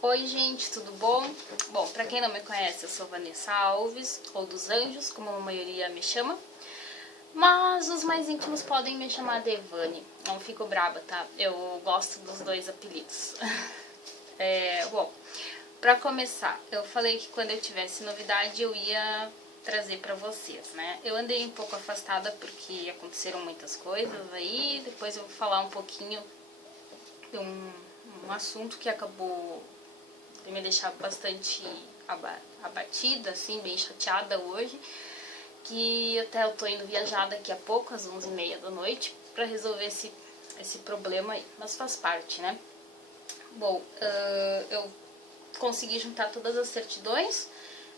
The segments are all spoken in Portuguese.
Oi gente, tudo bom? Bom, pra quem não me conhece, eu sou Vanessa Alves, ou dos Anjos, como a maioria me chama. Mas os mais íntimos podem me chamar de Evane, não fico braba, tá? Eu gosto dos dois apelidos. Bom, pra começar, eu falei que quando eu tivesse novidade eu ia trazer pra vocês, né? Eu andei um pouco afastada porque aconteceram muitas coisas aí, depois eu vou falar um pouquinho de um assunto que acabou de me deixar bastante abatida, assim, bem chateada hoje, que até eu tô indo viajar daqui a pouco, às 11h30 da noite, pra resolver esse problema aí, mas faz parte, né? Bom, eu consegui juntar todas as certidões,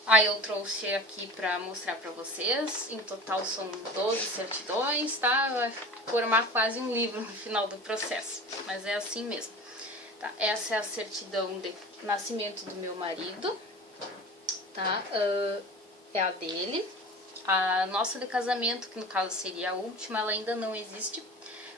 aí eu trouxe aqui pra mostrar pra vocês, em total são 12 certidões, tá? Vai formar quase um livro no final do processo, mas é assim mesmo. Tá? Essa é a certidão de nascimento do meu marido, tá? É a dele. A nossa de casamento, que no caso seria a última, ela ainda não existe,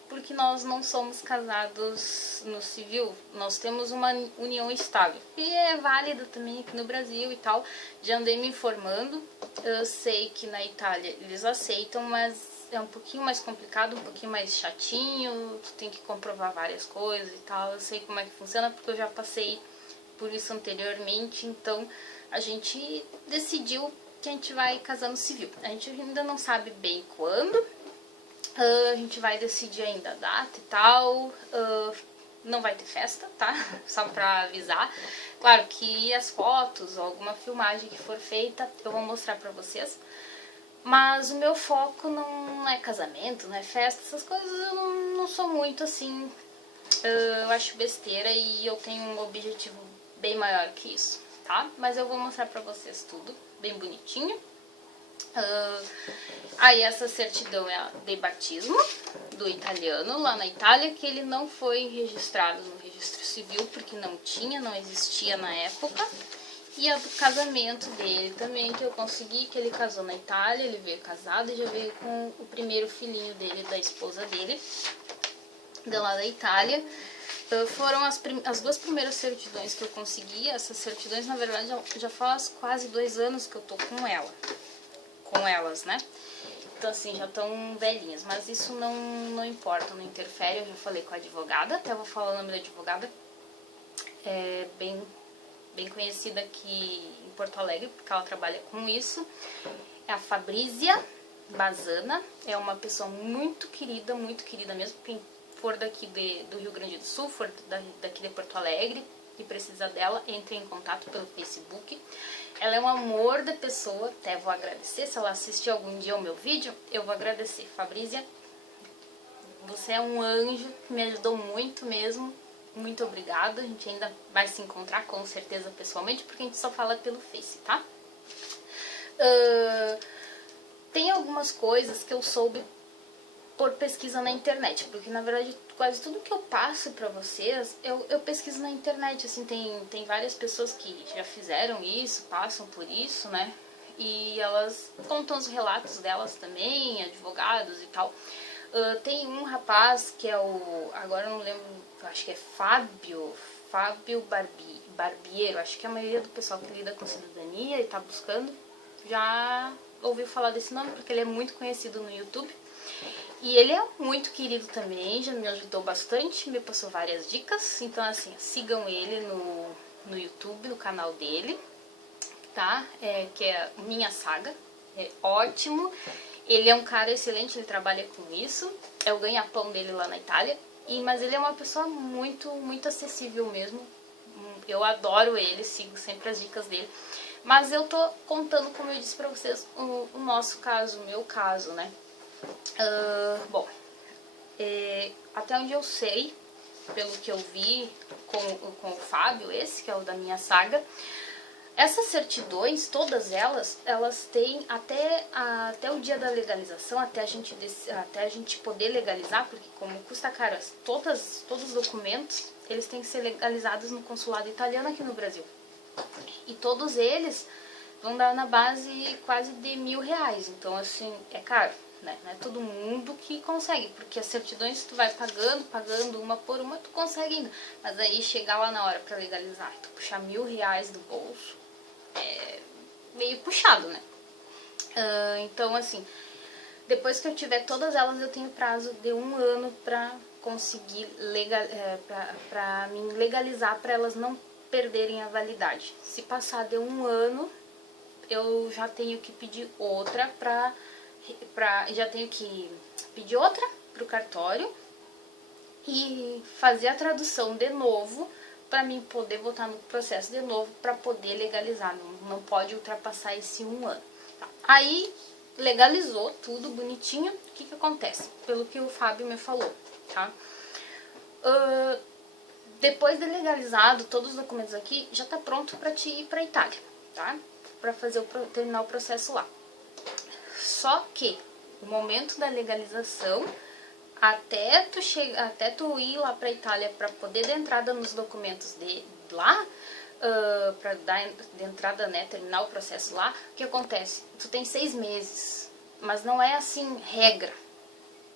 porque nós não somos casados no civil, nós temos uma união estável, e é válida também aqui no Brasil e tal. Já andei me informando, eu sei que na Itália eles aceitam, mas é um pouquinho mais complicado, um pouquinho mais chatinho, tu tem que comprovar várias coisas e tal. Eu sei como é que funciona porque eu já passei por isso anteriormente, então a gente decidiu que a gente vai casar no civil. A gente ainda não sabe bem quando, a gente vai decidir ainda a data e tal, não vai ter festa, tá? Só pra avisar. Claro que as fotos ou alguma filmagem que for feita eu vou mostrar pra vocês. Mas o meu foco não é casamento, não é festa, essas coisas eu não sou muito assim. Eu acho besteira e eu tenho um objetivo bem maior que isso, tá? Mas eu vou mostrar pra vocês tudo, bem bonitinho. Aí essa certidão é a de batismo do italiano lá na Itália, que ele não foi registrado no registro civil porque não existia na época. E a do casamento dele também, que eu consegui, que ele casou na Itália, ele veio casado e já veio com o primeiro filhinho dele, da esposa dele, de lá da Itália. Foram as duas primeiras certidões que eu consegui. Essas certidões, na verdade, já faz quase 2 anos que eu tô com elas, né? Então, assim, já estão velhinhas, mas isso não importa, não interfere. Eu já falei com a advogada, até vou falar o nome da advogada. É bem conhecida aqui em Porto Alegre, porque ela trabalha com isso. É a Fabrícia Bazana, é uma pessoa muito querida mesmo. Quem for daqui do Rio Grande do Sul, for daqui de Porto Alegre e precisa dela, entre em contato pelo Facebook. Ela é um amor de pessoa, até vou agradecer, se ela assistir algum dia o meu vídeo, eu vou agradecer. Fabrícia, você é um anjo, que me ajudou muito mesmo. Muito obrigada, a gente ainda vai se encontrar com certeza pessoalmente, porque a gente só fala pelo Face, tá? Tem algumas coisas que eu soube por pesquisa na internet, porque na verdade quase tudo que eu passo pra vocês, eu pesquiso na internet, assim, tem várias pessoas que já fizeram isso, passam por isso, né? E elas contam os relatos delas também, advogados e tal. Tem um rapaz que é agora eu não lembro, acho que é Fábio Barbiero, acho que a maioria do pessoal que lida com cidadania e tá buscando já ouviu falar desse nome, porque ele é muito conhecido no YouTube. E ele é muito querido também, já me ajudou bastante, me passou várias dicas. Então, assim, sigam ele no YouTube, no canal dele, tá? Que é Minha Saga, é ótimo. Ele é um cara excelente, ele trabalha com isso, é o ganha-pão dele lá na Itália, mas ele é uma pessoa muito acessível mesmo. Eu adoro ele, sigo sempre as dicas dele. Mas eu tô contando, como eu disse pra vocês, o nosso caso, o meu caso, né? Bom, até onde eu sei, pelo que eu vi com o Fábio, esse que é o da Minha Saga, essas certidões, todas elas têm até o dia da legalização, até a gente poder legalizar, porque como custa caro, todos os documentos, eles têm que ser legalizados no consulado italiano aqui no Brasil. E todos eles vão dar na base quase de R$1.000, então assim, é caro. né? Não é todo mundo que consegue, porque as certidões tu vai pagando uma por uma, tu consegue ainda. Mas aí chegar lá na hora pra legalizar, tu puxar R$1.000 do bolso, é meio puxado, né? Então, assim, depois que eu tiver todas elas, eu tenho prazo de 1 ano pra conseguir pra me legalizar, pra elas não perderem a validade. Se passar de 1 ano, eu já tenho que pedir outra já tenho que pedir outra pro cartório e fazer a tradução de novo para mim poder botar no processo de novo para poder legalizar. Não pode ultrapassar esse 1 ano. Tá? Aí legalizou tudo bonitinho. O que acontece? Pelo que o Fábio me falou, tá? Depois de legalizado todos os documentos aqui, já tá pronto para te ir para Itália, tá? Para terminar o processo lá. Só que o momento da legalização, até tu ir lá para Itália para poder dar entrada nos documentos de lá, para dar de entrada, né, terminar o processo lá, o que acontece? Tu tem 6 meses, mas não é assim regra.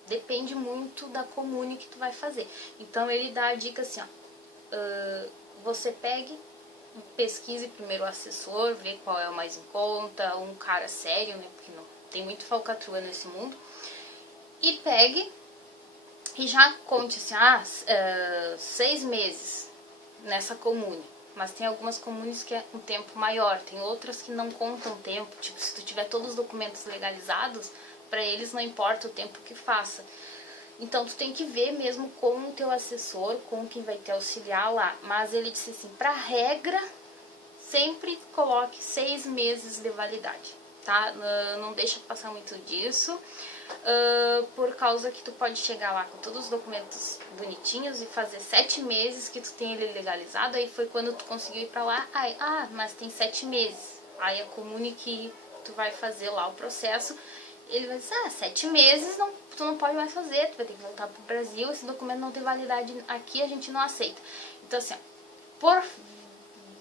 Depende muito da comune que tu vai fazer. Então ele dá a dica assim, ó, você pegue, pesquise primeiro o assessor, vê qual é o mais em conta, um cara sério, né, porque não tem muito falcatrua nesse mundo, e pegue e já conte assim, 6 meses nessa comune. Mas tem algumas comunes que é um tempo maior, tem outras que não contam tempo, tipo, se tu tiver todos os documentos legalizados, para eles não importa o tempo que faça. Então tu tem que ver mesmo com o teu assessor, com quem vai te auxiliar lá. Mas ele disse assim, para regra, sempre coloque 6 meses de validade, tá? Não deixa passar muito disso, por causa que tu pode chegar lá com todos os documentos bonitinhos e fazer 7 meses que tu tem ele legalizado, aí foi quando tu conseguiu ir pra lá, mas tem 7 meses. Aí a comune que tu vai fazer lá o processo, ele vai dizer, 7 meses tu não pode mais fazer, tu vai ter que voltar pro Brasil, esse documento não tem validade aqui, a gente não aceita. Então assim, por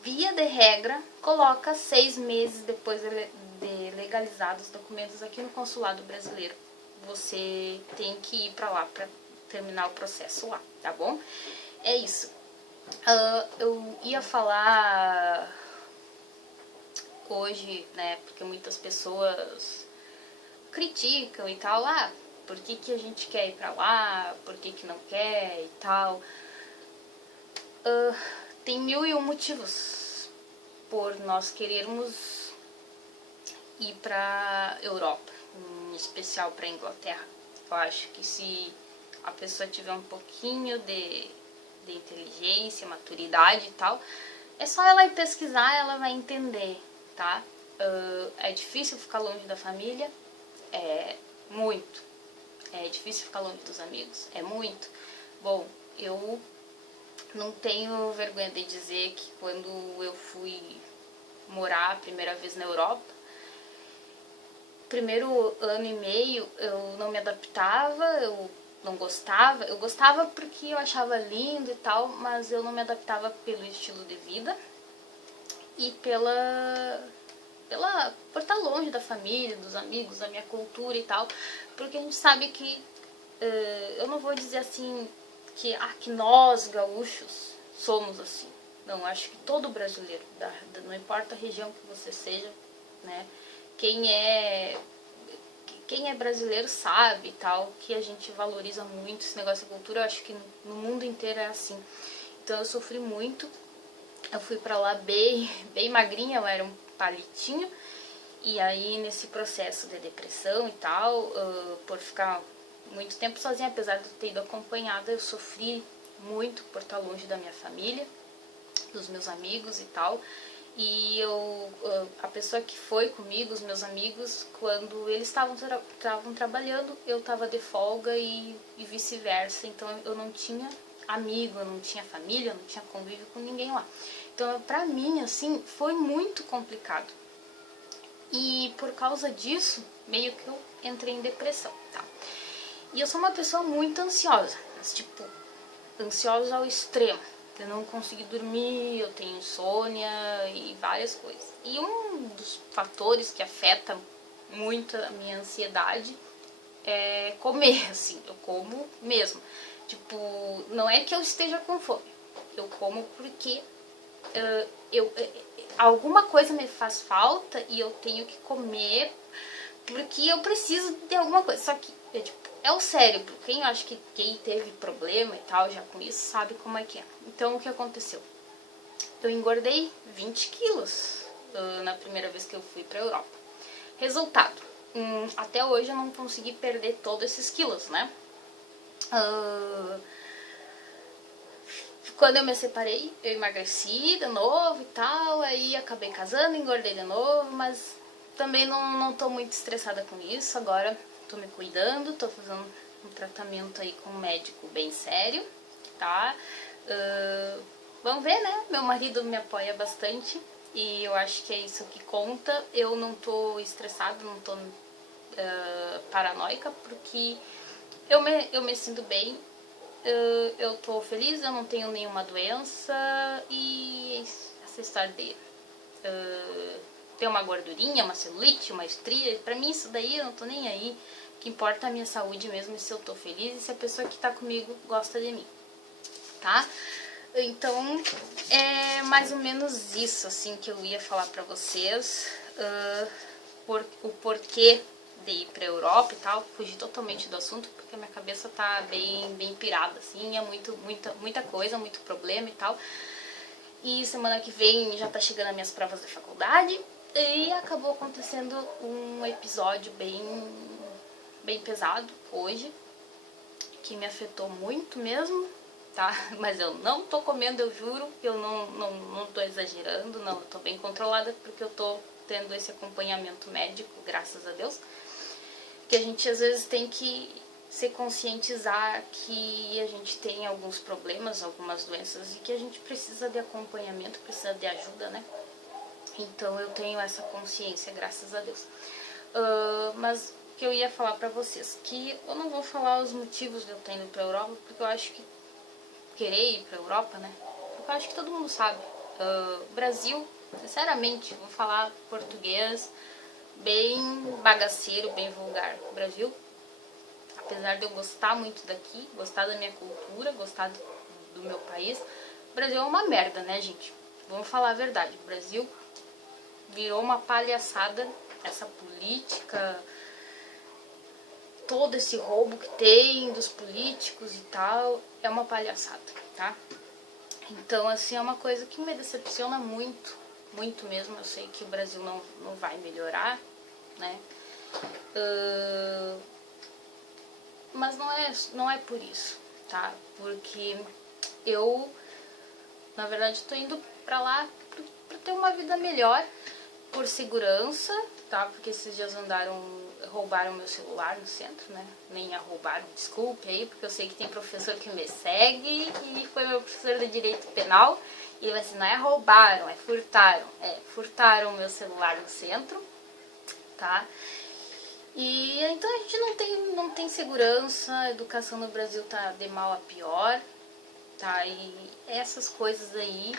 via de regra, coloca 6 meses depois de legalizados os documentos aqui no consulado brasileiro. Você tem que ir pra lá pra terminar o processo lá, tá bom? É isso. Eu ia falar hoje, né, porque muitas pessoas criticam e tal, por que a gente quer ir pra lá, por que não quer e tal. Tem 1001 motivos por nós querermos ir pra Europa, em especial pra Inglaterra. Eu acho que se a pessoa tiver um pouquinho de inteligência, maturidade e tal, é só ela ir pesquisar, ela vai entender, tá? É difícil ficar longe da família? É muito. É difícil ficar longe dos amigos? É muito. Bom, eu não tenho vergonha de dizer que quando eu fui morar a primeira vez na Europa, primeiro ano e meio eu não me adaptava, eu não gostava. Eu gostava porque eu achava lindo e tal, mas eu não me adaptava pelo estilo de vida e por estar longe da família, dos amigos, da minha cultura e tal, porque a gente sabe que, eu não vou dizer assim, que nós gaúchos somos assim. Não, acho que todo brasileiro, não importa a região que você seja, né, quem é brasileiro sabe e tal, que a gente valoriza muito esse negócio da cultura. Eu acho que no mundo inteiro é assim. Então eu sofri muito. Eu fui pra lá bem magrinha, eu era um palitinho. E aí nesse processo de depressão e tal, por ficar muito tempo sozinha, apesar de eu ter ido acompanhada, eu sofri muito por estar longe da minha família, dos meus amigos e tal. E a pessoa que foi comigo, os meus amigos, quando eles estavam trabalhando, eu estava de folga e vice-versa. Então eu não tinha amigo, eu não tinha família, eu não tinha convívio com ninguém lá. Então pra mim, assim, foi muito complicado. E por causa disso, meio que eu entrei em depressão, tá? E eu sou uma pessoa muito ansiosa, mas tipo, ansiosa ao extremo. Eu não consegui dormir, eu tenho insônia e várias coisas. E um dos fatores que afeta muito a minha ansiedade comer, assim, eu como mesmo. Tipo, não é que eu esteja com fome, eu como porque alguma coisa me faz falta e eu tenho que comer porque eu preciso de alguma coisa. Só que é o cérebro. Quem acha que quem teve problema e tal já com isso sabe como é que é. Então o que aconteceu? Eu engordei 20 quilos na primeira vez que eu fui pra Europa. Resultado, até hoje eu não consegui perder todos esses quilos, né? Quando eu me separei, eu emagreci de novo e tal, aí acabei casando, engordei de novo, mas também não tô muito estressada com isso. Agora tô me cuidando, tô fazendo um tratamento aí com um médico bem sério, tá? Vamos ver, né? Meu marido me apoia bastante e eu acho que é isso que conta. Eu não tô estressada, não tô paranoica, porque eu me sinto bem. Eu tô feliz, eu não tenho nenhuma doença e essa história de ter uma gordurinha, uma celulite, uma estria, pra mim isso daí eu não tô nem aí. O que importa é a minha saúde mesmo, e se eu tô feliz e se a pessoa que tá comigo gosta de mim, tá? Então é mais ou menos isso assim que eu ia falar pra vocês, o porquê de ir pra Europa e tal. Fugi totalmente do assunto porque a minha cabeça tá bem pirada, assim, é muita coisa, muito problema e tal. E semana que vem já tá chegando as minhas provas da faculdade e acabou acontecendo um episódio bem pesado hoje, que me afetou muito mesmo, tá? Mas eu não tô comendo, eu juro, eu não tô exagerando, não, eu tô bem controlada porque eu tô tendo esse acompanhamento médico, graças a Deus. Que a gente às vezes tem que se conscientizar que a gente tem alguns problemas, algumas doenças e que a gente precisa de acompanhamento, precisa de ajuda, né? Então eu tenho essa consciência, graças a Deus. Mas o que eu ia falar pra vocês, que eu não vou falar os motivos de eu ter ido pra Europa, porque eu acho que querer ir pra Europa, né? Porque eu acho que todo mundo sabe. Brasil, sinceramente, vou falar português bem bagaceiro, bem vulgar. O Brasil, apesar de eu gostar muito daqui, gostar da minha cultura, gostar do meu país, o Brasil é uma merda, né, gente? Vamos falar a verdade. O Brasil virou uma palhaçada, essa política, todo esse roubo que tem dos políticos e tal, é uma palhaçada, tá? Então, assim, é uma coisa que me decepciona muito, muito mesmo. Eu sei que o Brasil não vai melhorar, né? Mas não é por isso, tá? Porque eu, na verdade, tô indo pra lá pra ter uma vida melhor, por segurança, tá? Porque esses dias roubaram meu celular no centro, né? Nem a roubaram, desculpe aí, porque eu sei que tem professor que me segue e foi meu professor de direito penal. E ele vai assim, não é roubaram, é furtaram. Furtaram meu celular no centro, tá? E então a gente não tem segurança, a educação no Brasil tá de mal a pior, tá? E essas coisas aí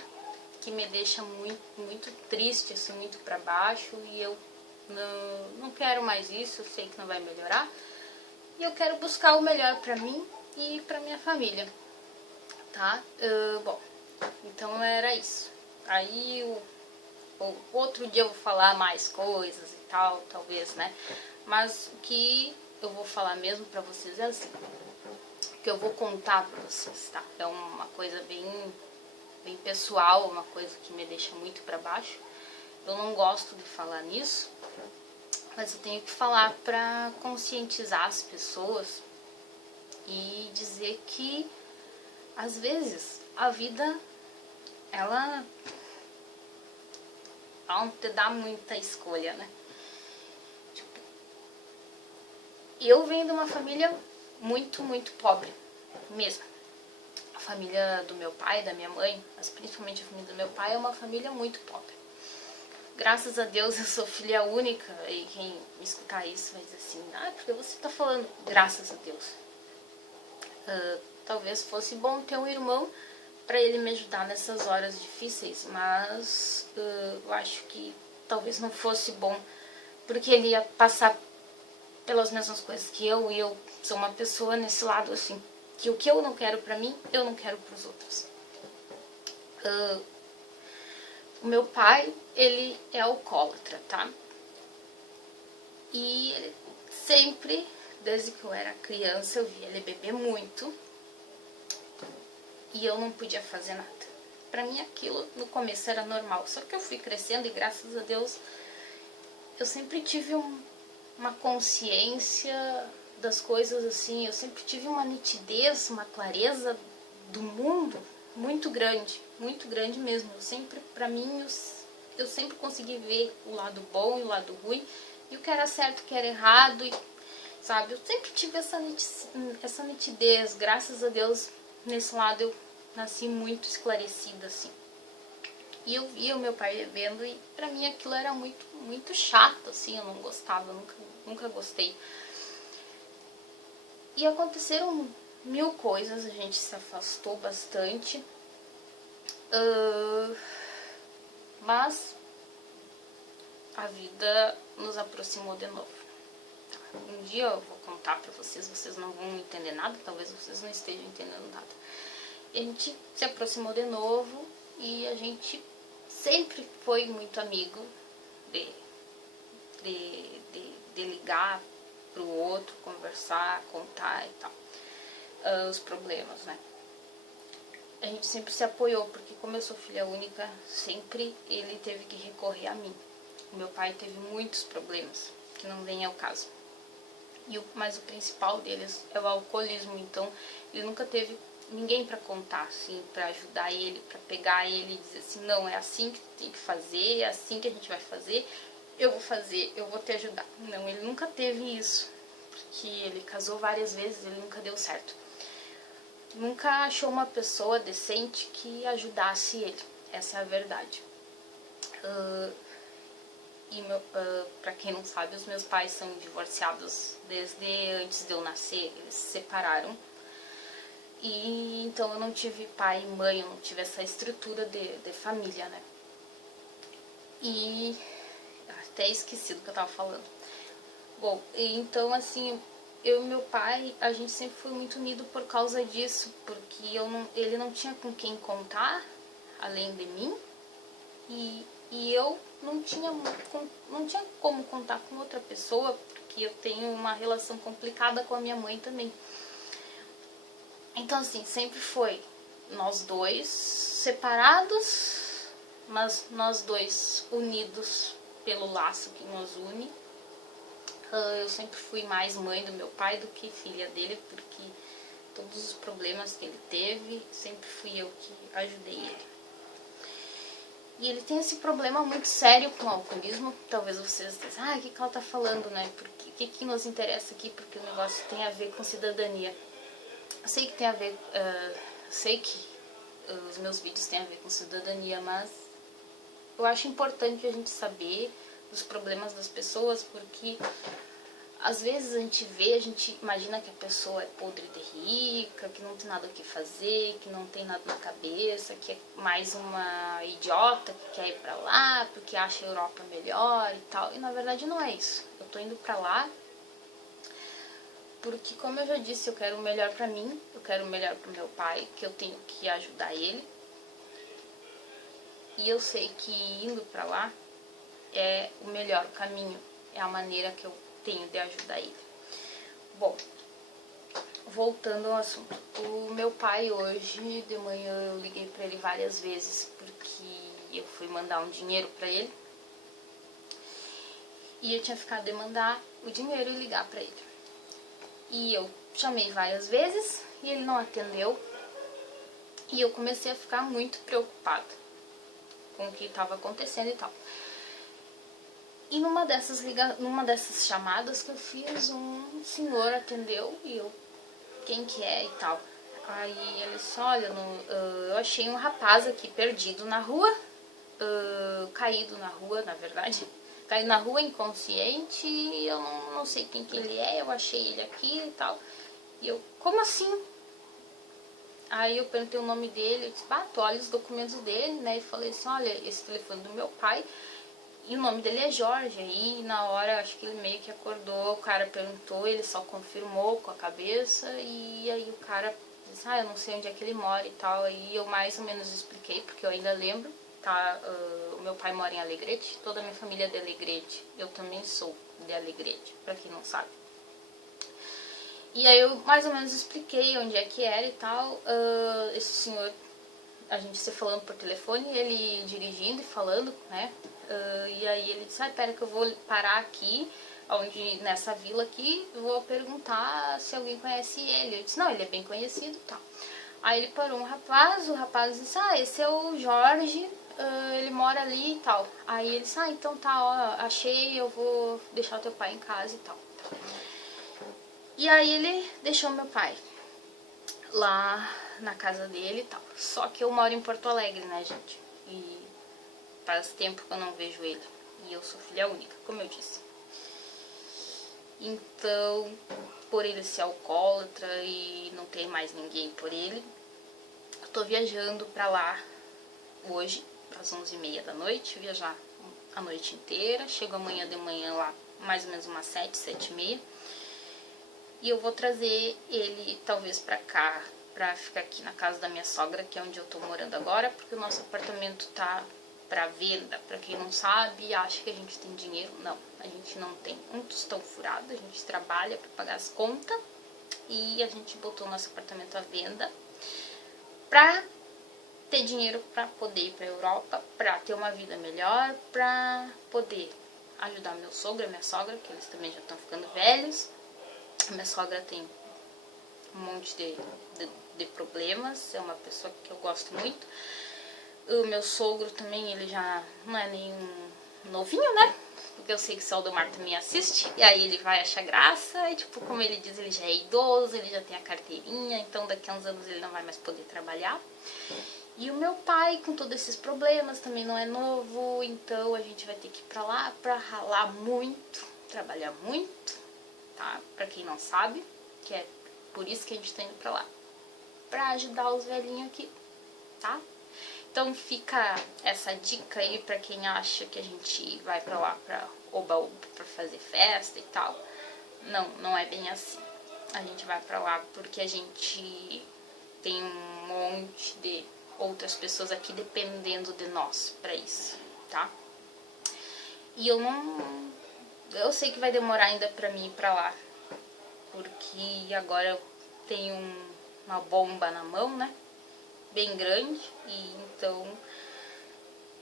que me deixa muito triste, assim, muito pra baixo, e eu não quero mais isso, eu sei que não vai melhorar. E eu quero buscar o melhor pra mim e pra minha família, tá? Bom, então era isso. Aí outro dia eu vou falar mais coisas e tal, talvez, né? Mas o que eu vou falar mesmo pra vocês é assim, que eu vou contar pra vocês, tá? É uma coisa bem pessoal, uma coisa que me deixa muito pra baixo. Eu não gosto de falar nisso, mas eu tenho que falar pra conscientizar as pessoas e dizer que às vezes a vida ela não te dá muita escolha, né? Tipo, eu venho de uma família muito pobre mesmo. A família do meu pai, da minha mãe, mas principalmente a família do meu pai, é uma família muito pobre. Graças a Deus eu sou filha única, e quem me escutar isso vai dizer assim, porque você tá falando graças a Deus. Talvez fosse bom ter um irmão para ele me ajudar nessas horas difíceis, mas eu acho que talvez não fosse bom, porque ele ia passar pelas mesmas coisas que eu, e eu sou uma pessoa nesse lado assim, que o que eu não quero pra mim, eu não quero pros outros. O meu pai, ele é alcoólatra, tá? E ele sempre, desde que eu era criança, eu via ele beber muito e eu não podia fazer nada. Pra mim aquilo no começo era normal, só que eu fui crescendo e graças a Deus eu sempre tive uma consciência das coisas assim, eu sempre tive uma nitidez, uma clareza do mundo muito grande mesmo. Eu sempre, pra mim, eu sempre consegui ver o lado bom e o lado ruim, e o que era certo, o que era errado, e, sabe? Eu sempre tive essa nitidez, graças a Deus, nesse lado eu nasci muito esclarecida, assim. E eu via o meu pai bebendo e pra mim aquilo era muito chato, assim, eu não gostava, nunca gostei. E aconteceram mil coisas, a gente se afastou bastante, mas a vida nos aproximou de novo. Um dia eu vou contar pra vocês, vocês não vão entender nada, talvez vocês não estejam entendendo nada. E a gente se aproximou de novo e a gente sempre foi muito amigo de ligar pro outro, conversar, contar e tal, os problemas, né? A gente sempre se apoiou, porque como eu sou filha única, sempre ele teve que recorrer a mim. O meu pai teve muitos problemas, que não vem ao caso. Mas o principal deles é o alcoolismo, então ele nunca teve ninguém para contar, assim, para ajudar ele, para pegar ele e dizer assim, não, é assim que tu tem que fazer, é assim que a gente vai fazer, eu vou fazer, eu vou te ajudar. Não, ele nunca teve isso, porque ele casou várias vezes, ele nunca deu certo. Nunca achou uma pessoa decente que ajudasse ele, essa é a verdade. Pra quem não sabe, os meus pais são divorciados desde antes de eu nascer, eles se separaram. E então eu não tive pai e mãe, eu não tive essa estrutura de família, né? E até esqueci do que eu tava falando. Bom, então assim, eu e meu pai, a gente sempre foi muito unido por causa disso, porque ele não tinha com quem contar, além de mim, e eu não tinha como contar com outra pessoa, porque eu tenho uma relação complicada com a minha mãe também. Então assim, sempre foi nós dois separados, mas nós dois unidos pelo laço que nos une. Eu sempre fui mais mãe do meu pai do que filha dele, porque todos os problemas que ele teve, sempre fui eu que ajudei ele. E ele tem esse problema muito sério com o alcoolismo. Talvez vocês dizem, o que ela tá falando, né? Porque o que nos interessa aqui? Porque o negócio tem a ver com cidadania. Eu sei que tem a ver, sei que os meus vídeos têm a ver com cidadania, mas eu acho importante a gente saber dos problemas das pessoas, porque às vezes a gente imagina que a pessoa é podre de rica, que não tem nada o que fazer, que não tem nada na cabeça, que é mais uma idiota que quer ir pra lá porque acha a Europa melhor e tal. E na verdade não é isso. Eu tô indo pra lá porque, como eu já disse, eu quero o melhor pra mim, eu quero o melhor pro meu pai, que eu tenho que ajudar ele. E eu sei que indo pra lá é o melhor caminho, é a maneira que eu tenho de ajudar ele. Bom, voltando ao assunto. O meu pai hoje de manhã eu liguei pra ele várias vezes porque eu fui mandar um dinheiro pra ele. E eu tinha ficado de mandar o dinheiro e ligar pra ele. E eu chamei várias vezes e ele não atendeu. E eu comecei a ficar muito preocupada com o que estava acontecendo e tal. E numa dessas chamadas que eu fiz, um senhor atendeu e eu, quem que é e tal. Aí ele disse, olha, eu achei um rapaz aqui perdido na rua, caído na rua, na verdade. Caído na rua, inconsciente, e eu não sei quem que ele é, eu achei ele aqui e tal. E eu, como assim? Aí eu perguntei o nome dele, eu disse, tu olha os documentos dele, né? E falei assim, olha, esse telefone do meu pai, E o nome dele é Jorge. Aí na hora, acho que ele meio que acordou, o cara perguntou, ele só confirmou com a cabeça. E aí o cara disse, eu não sei onde é que ele mora e tal. Aí eu mais ou menos expliquei, porque eu ainda lembro, tá? O meu pai mora em Alegrete, toda a minha família é de Alegrete. Eu também sou de Alegrete, pra quem não sabe. E aí eu mais ou menos expliquei onde é que era e tal. Esse senhor, a gente se falando por telefone, ele dirigindo e falando, né? E aí ele disse, pera que eu vou parar aqui, nessa vila aqui, vou perguntar se alguém conhece ele. Eu disse, não, ele é bem conhecido e tal. Aí ele parou o rapaz disse, esse é o Jorge, ele mora ali e tal. Aí ele disse, então tá, ó, achei, eu vou deixar o teu pai em casa e tal. E aí ele deixou meu pai lá na casa dele e tal. Só que eu moro em Porto Alegre, né, gente? E faz tempo que eu não vejo ele. E eu sou filha única, como eu disse. Então, por ele ser alcoólatra e não ter mais ninguém por ele, eu tô viajando pra lá hoje, às 11h30 da noite. Viajar a noite inteira. Chego amanhã de manhã lá, mais ou menos umas 7h30. E eu vou trazer ele talvez pra cá, pra ficar aqui na casa da minha sogra, que é onde eu tô morando agora, porque o nosso apartamento tá pra venda. Pra quem não sabe, acha que a gente tem dinheiro. Não, a gente não tem um tostão furado, a gente trabalha pra pagar as contas. E a gente botou o nosso apartamento à venda pra ter dinheiro pra poder ir pra Europa, pra ter uma vida melhor, pra poder ajudar meu sogro e minha sogra, que eles também já estão ficando velhos. Minha sogra tem um monte de problemas, é uma pessoa que eu gosto muito. O meu sogro também, ele já não é nenhum novinho, né? Porque eu sei que o Saldomar também assiste, e aí ele vai achar graça, e tipo, como ele diz, ele já é idoso, ele já tem a carteirinha, então daqui a uns anos ele não vai mais poder trabalhar. E o meu pai, com todos esses problemas, também não é novo, então a gente vai ter que ir pra lá pra ralar muito, trabalhar muito. Tá? Pra quem não sabe, que é por isso que a gente tá indo pra lá. Pra ajudar os velhinhos aqui, tá? Então fica essa dica aí pra quem acha que a gente vai pra lá pra oba-oba, pra fazer festa e tal. Não, não é bem assim. A gente vai pra lá porque a gente tem um monte de outras pessoas aqui dependendo de nós pra isso, tá? E eu sei que vai demorar ainda pra mim ir pra lá, porque agora eu tenho uma bomba na mão, né, bem grande, e então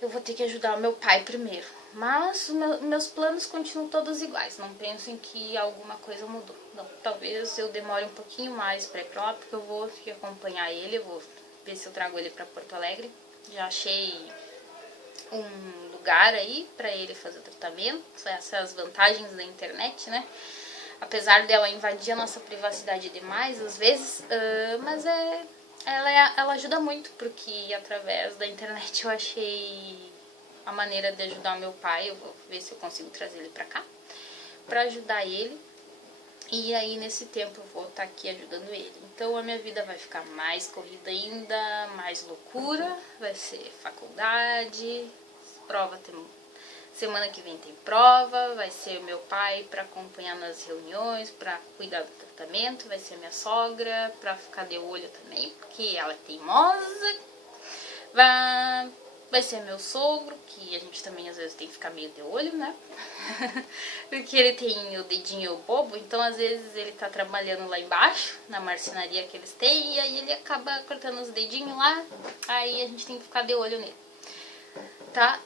eu vou ter que ajudar o meu pai primeiro. Mas meus planos continuam todos iguais, não pensem que alguma coisa mudou. Não, talvez eu demore um pouquinho mais pra ir pra lá, porque eu vou acompanhar ele, eu vou ver se eu trago ele pra Porto Alegre. Já achei um lugar aí pra ele fazer o tratamento, essas vantagens da internet, né? Apesar dela invadir a nossa privacidade demais, às vezes, mas ela ajuda muito, porque através da internet eu achei a maneira de ajudar meu pai. Eu vou ver se eu consigo trazer ele pra cá, pra ajudar ele. E aí nesse tempo eu vou estar aqui ajudando ele. Então a minha vida vai ficar mais corrida ainda, mais loucura, vai ser faculdade, prova semana que vem tem prova, vai ser meu pai para acompanhar nas reuniões, para cuidar do tratamento, vai ser minha sogra para ficar de olho também, porque ela é teimosa. Vai ser meu sogro, que a gente também às vezes tem que ficar meio de olho, né? Porque ele tem o dedinho bobo, então às vezes ele tá trabalhando lá embaixo, na marcenaria que eles têm, e aí ele acaba cortando os dedinhos lá, aí a gente tem que ficar de olho nele, tá?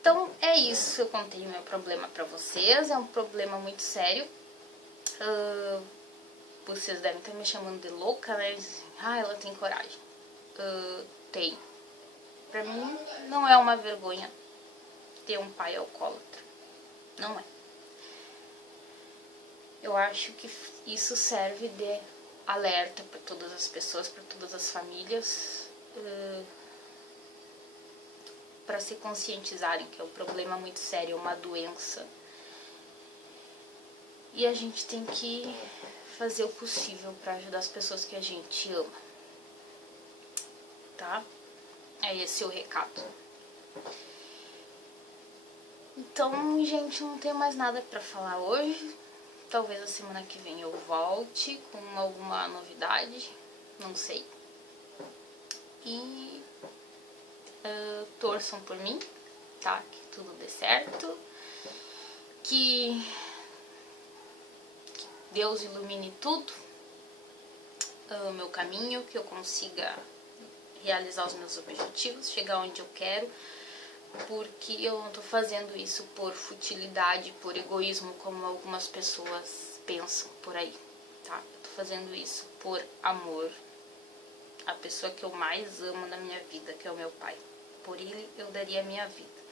Então é isso, eu contei o meu problema pra vocês, é um problema muito sério. Vocês devem estar me chamando de louca, né? Ela tem coragem. Tem. Pra mim não é uma vergonha ter um pai alcoólatra. Não é. Eu acho que isso serve de alerta para todas as pessoas, para todas as famílias, para se conscientizarem que é um problema muito sério, uma doença. E a gente tem que fazer o possível para ajudar as pessoas que a gente ama. Tá? É esse o recado. Então, gente, não tenho mais nada pra falar hoje. Talvez a semana que vem eu volte com alguma novidade, não sei. E torçam por mim, tá? Que tudo dê certo. Que Deus ilumine tudo, o meu caminho, que eu consiga realizar os meus objetivos, chegar onde eu quero, porque eu não tô fazendo isso por futilidade, por egoísmo, como algumas pessoas pensam por aí, tá? Eu tô fazendo isso por amor à pessoa que eu mais amo na minha vida, que é o meu pai. Por ele eu daria a minha vida.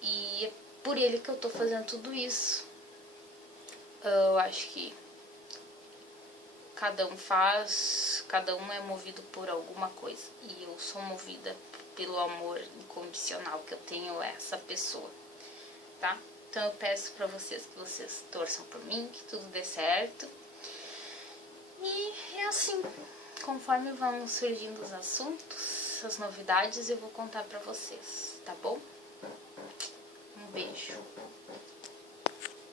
E é por ele que eu tô fazendo tudo isso. Eu acho que cada um é movido por alguma coisa. E eu sou movida pelo amor incondicional que eu tenho a essa pessoa, tá? Então eu peço pra vocês que vocês torçam por mim, que tudo dê certo. E é assim, conforme vão surgindo os assuntos, as novidades, eu vou contar pra vocês, tá bom? Um beijo.